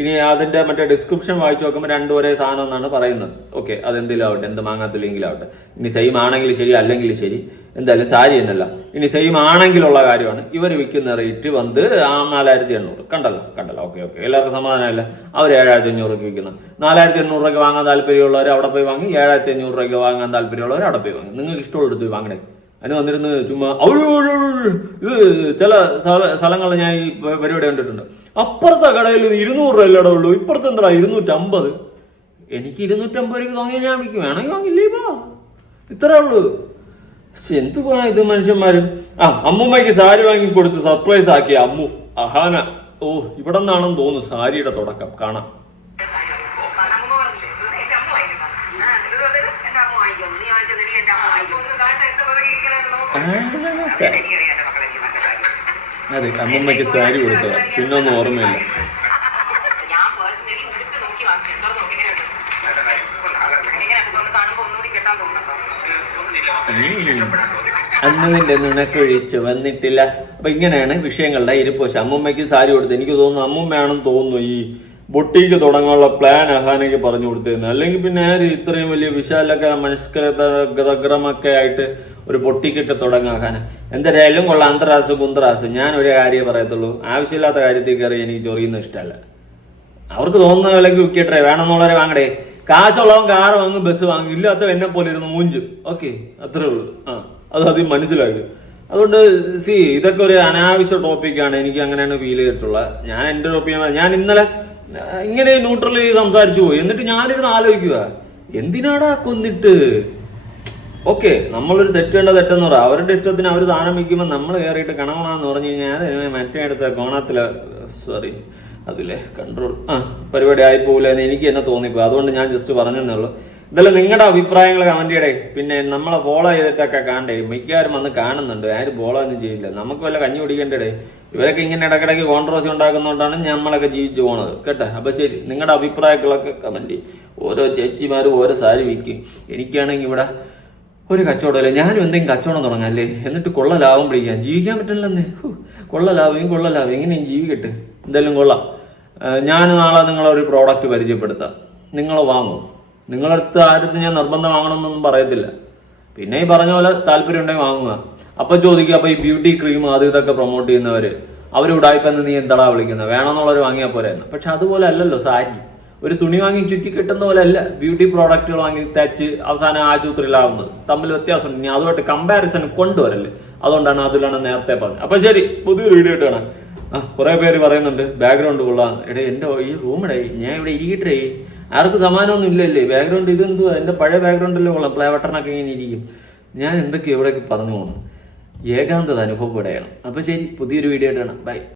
ഇനി അതിന്റെ മറ്റേ ഡിസ്ക്രിപ്ഷൻ വായിച്ചു നോക്കുമ്പോൾ രണ്ടും ഒരേ സാധനം എന്നാണ് പറയുന്നത്. ഓക്കെ, അതെന്തെങ്കിലും ആവട്ടെ, എന്ത് മാങ്ങാത്തില്ലെങ്കിലും ആവട്ടെ. ഇനി സെയിം ആണെങ്കിൽ ശരി, അല്ലെങ്കിൽ ശരി, എന്തായാലും സാരി എന്നല്ല. ഇനി സെയിം ആണെങ്കിലുള്ള കാര്യമാണ്. ഇവർ വിൽക്കുന്ന റേറ്റ് വന്ന് 4,800. കണ്ടല്ലോ. ഓക്കെ, എല്ലാവർക്കും സമാധാനമല്ല. അവർ 7,500 രൂപയ്ക്ക് വിൽക്കുന്നത്. 4,800 രൂപയ്ക്ക് വാങ്ങാൻ താല്പര്യമുള്ളവർ അവിടെ പോയി വാങ്ങി, 7,500 രൂപയ്ക്ക് വാങ്ങാൻ താല്പര്യമുള്ളവർ അവിടെ പോയി വാങ്ങി. നിങ്ങൾക്ക് ഇഷ്ടമുള്ളത് പോയി വാങ്ങണേ. അതിന് വന്നിരുന്ന് ചുമ്മാ ഇത് ചില സ്ഥലങ്ങളിൽ ഞാൻ ഈ പരിപാടി കണ്ടിട്ടുണ്ട്. അപ്പുറത്തെ കടയിൽ 200 രൂപ അല്ലടേ ഉള്ളൂ, ഇപ്പുറത്ത് എന്താ 250. എനിക്ക് 250 രൂപയ്ക്ക് തോന്നിയാൽ ഞാൻ വിൽക്കും, വേണമെങ്കിൽ വാങ്ങില്ലേ. ഇത്രേ ഉള്ളൂ. എന്ത് പോയാ ഇത് മനുഷ്യന്മാരും. അമ്മൂമ്മയ്ക്ക് സാരി വാങ്ങി കൊടുത്ത് സർപ്രൈസ് ആക്കിയ അമ്മു അഹാന. ഓ, ഇവിടെ നിന്നാണെന്ന് തോന്നുന്നു സാരിയുടെ തുടക്കം. കാണാം. അതെ, അമ്മൂമ്മയ്ക്ക് സാരി കൊടുത്തതാ, പിന്നൊന്നും ഓർമ്മയില്ല. അന്നുമില്ല നിനക്കൊഴിച്ചു വന്നിട്ടില്ല. അപ്പൊ ഇങ്ങനെയാണ് വിഷയങ്ങളുടെ ഇരിപ്പോശ. അമ്മൂമ്മയ്ക്ക് സാരി കൊടുത്ത് എനിക്ക് തോന്നുന്നു അമ്മൂമ്മയാണെന്ന് തോന്നുന്നു ഈ ബൊട്ടീക്ക് തുടങ്ങാനുള്ള പ്ലാൻ അഹാനയ്ക്ക് പറഞ്ഞു കൊടുത്തിരുന്നു. അല്ലെങ്കിൽ പിന്നെ ഇത്രയും വലിയ വിശാലൊക്കെ മനുഷ്യക്രമൊക്കെ ആയിട്ട് ഒരു ബൊട്ടീക്കൊക്കെ തുടങ്ങാൻ അഹാന. എന്തായാലും കൊള്ളാം. അന്തരാസ് കുന്തറാസ്. ഞാൻ ഒരു കാര്യം പറയത്തുള്ളൂ, ആവശ്യമില്ലാത്ത കാര്യത്തിൽ കയറി എനിക്ക് ചൊറിയുന്ന ഇഷ്ടമല്ല. അവർക്ക് തോന്നുന്ന വിലക്ക് വിൽക്കട്ടെ, വേണമെന്നുള്ളവരെ വാങ്ങടേ. കാശുള്ളവൻ കാറ് വാങ്ങും, ബസ് വാങ്ങും, ഇല്ലാത്ത എന്നെ പോലെ ഇരുന്ന് മൂഞ്ചും. ഓക്കെ, അത്രേ ഉള്ളൂ. അത് ആദ്യം മനസ്സിലാക്കി. അതുകൊണ്ട് ഇതൊക്കെ ഒരു അനാവശ്യ ടോപ്പിക്കാണ്. എനിക്ക് അങ്ങനെയാണ് ഫീൽ ചെയ്തിട്ടുള്ളത്. ഞാൻ എൻ്റെ ഒപ്പീനിയൻ, ഞാൻ ഇന്നലെ ഇങ്ങനെ ന്യൂട്രലി സംസാരിച്ചു പോയി. എന്നിട്ട് ഞാനിരുന്ന് ആലോചിക്കുക, എന്തിനാടാ കൊന്നിട്ട്? ഓക്കെ, നമ്മളൊരു തെറ്റെന്ന് പറയാം. അവരുടെ ഇഷ്ടത്തിന് അവർ സാധനം വയ്ക്കുമ്പോൾ നമ്മൾ കയറിയിട്ട് കണകണമെന്ന് പറഞ്ഞു കഴിഞ്ഞാൽ മറ്റേ അടുത്ത കോണത്തില് സോറി അതില്ലേ കൺട്രോൾ പരിപാടി ആയിപ്പോകില്ലെന്ന് എനിക്ക് തന്നെ തോന്നിപ്പോ, അതുകൊണ്ട് ഞാൻ ജസ്റ്റ് പറഞ്ഞതേ ഉള്ളൂ. ഇതെല്ലാം നിങ്ങളുടെ അഭിപ്രായങ്ങൾ കമന്റ് ചെയ്യടേ. പിന്നെ നമ്മളെ ഫോളോ ചെയ്തിട്ടൊക്കെ കാണണ്ടേ, മിക്കവാറും വന്ന് കാണുന്നുണ്ട്, ആരും ഫോളോ ഒന്നും ചെയ്യില്ല. നമുക്ക് വല്ല കഞ്ഞി കുടിക്കേണ്ടേ. ഇവരൊക്കെ ഇങ്ങനെ ഇടയ്ക്കിടയ്ക്ക് കോൺട്രവേഴ്സി ഉണ്ടാക്കുന്നതുകൊണ്ടാണ് നമ്മളൊക്കെ ജീവിച്ചു പോണത് കേട്ടോ. അപ്പൊ ശരി, നിങ്ങളുടെ അഭിപ്രായങ്ങളൊക്കെ കമന്റ് ചെയ്യും. ഓരോ ചേച്ചിമാരും ഓരോ സാരി വിൽക്കും. എനിക്കാണെങ്കിൽ ഇവിടെ ഒരു കച്ചവടമല്ലേ, ഞാനും എന്തെങ്കിലും കച്ചവടം തുടങ്ങാല്ലേ, എന്നിട്ട് കൊള്ള ലാഭം പിടിക്കാൻ ജീവിക്കാൻ പറ്റില്ലെന്നേ. കൊള്ള ലാഭം എങ്ങനെയും ജീവിക്കട്ടെ. എന്തായാലും കൊള്ളാം. ഞാൻ നാളെ നിങ്ങളൊരു പ്രോഡക്റ്റ് പരിചയപ്പെടുത്താം, നിങ്ങൾ വാങ്ങും. നിങ്ങളടുത്ത് ആരും ഞാൻ നിർബന്ധം വാങ്ങണമെന്നൊന്നും പറയത്തില്ല. പിന്നെ ഈ പറഞ്ഞ പോലെ താല്പര്യം ഉണ്ടെങ്കിൽ വാങ്ങുക. അപ്പൊ ചോദിക്കുക, അപ്പൊ ഈ ബ്യൂട്ടി ക്രീം അത് ഇതൊക്കെ പ്രൊമോട്ട് ചെയ്യുന്നവര് അവരുടായിപ്പെന്ന് നീ എന്താടാ വിളിക്കുന്നത്, വേണമെന്നുള്ളവർ വാങ്ങിയാൽ പോരായിരുന്നു. പക്ഷെ അതുപോലെ അല്ലല്ലോ സാരി. ഒരു തുണി വാങ്ങി ചുറ്റി കിട്ടുന്ന പോലെ അല്ല ബ്യൂട്ടി പ്രോഡക്റ്റുകൾ വാങ്ങി തച്ച് അവസാനം ആശുപത്രിയിലാവുന്നത്. തമ്മിൽ വ്യത്യാസമുണ്ട്. ഇനി അതുമായിട്ട് കമ്പാരിസൺ കൊണ്ടുവരല്ലേ, അതുകൊണ്ടാണ് അതിലാണ് നേരത്തെ പറഞ്ഞത്. അപ്പൊ ശരി, പുതിയൊരു വീഡിയോ ഇട്ടാണ്. കുറെ പേര് പറയുന്നുണ്ട് ബാക്ക്ഗ്രൗണ്ട് കൊള്ളാം. എടേ എന്റെ ഈ റൂമിടെ ഞാൻ ഇവിടെ ഇരിക്കട്ടെ, ആർക്കും സമാനമൊന്നും ഇല്ലല്ലേ. ബാക്ക്ഗ്രൗണ്ട് ഇതെന്തുവാ, എന്റെ പഴയ ബാക്ക്ഗ്രൗണ്ടിലെ കൊള്ളാം, പ്ലേ ബട്ടണൊക്കെ ഇങ്ങനെ ഇരിക്കും. ഞാൻ എന്തൊക്കെ ഇവിടേക്ക് പറഞ്ഞു പോകുന്നു, ഏകാന്തത അനുഭവപ്പെടുകയാണ്. അപ്പൊ ശരി, പുതിയൊരു വീഡിയോ ഇട്ടാണ്. ബൈ.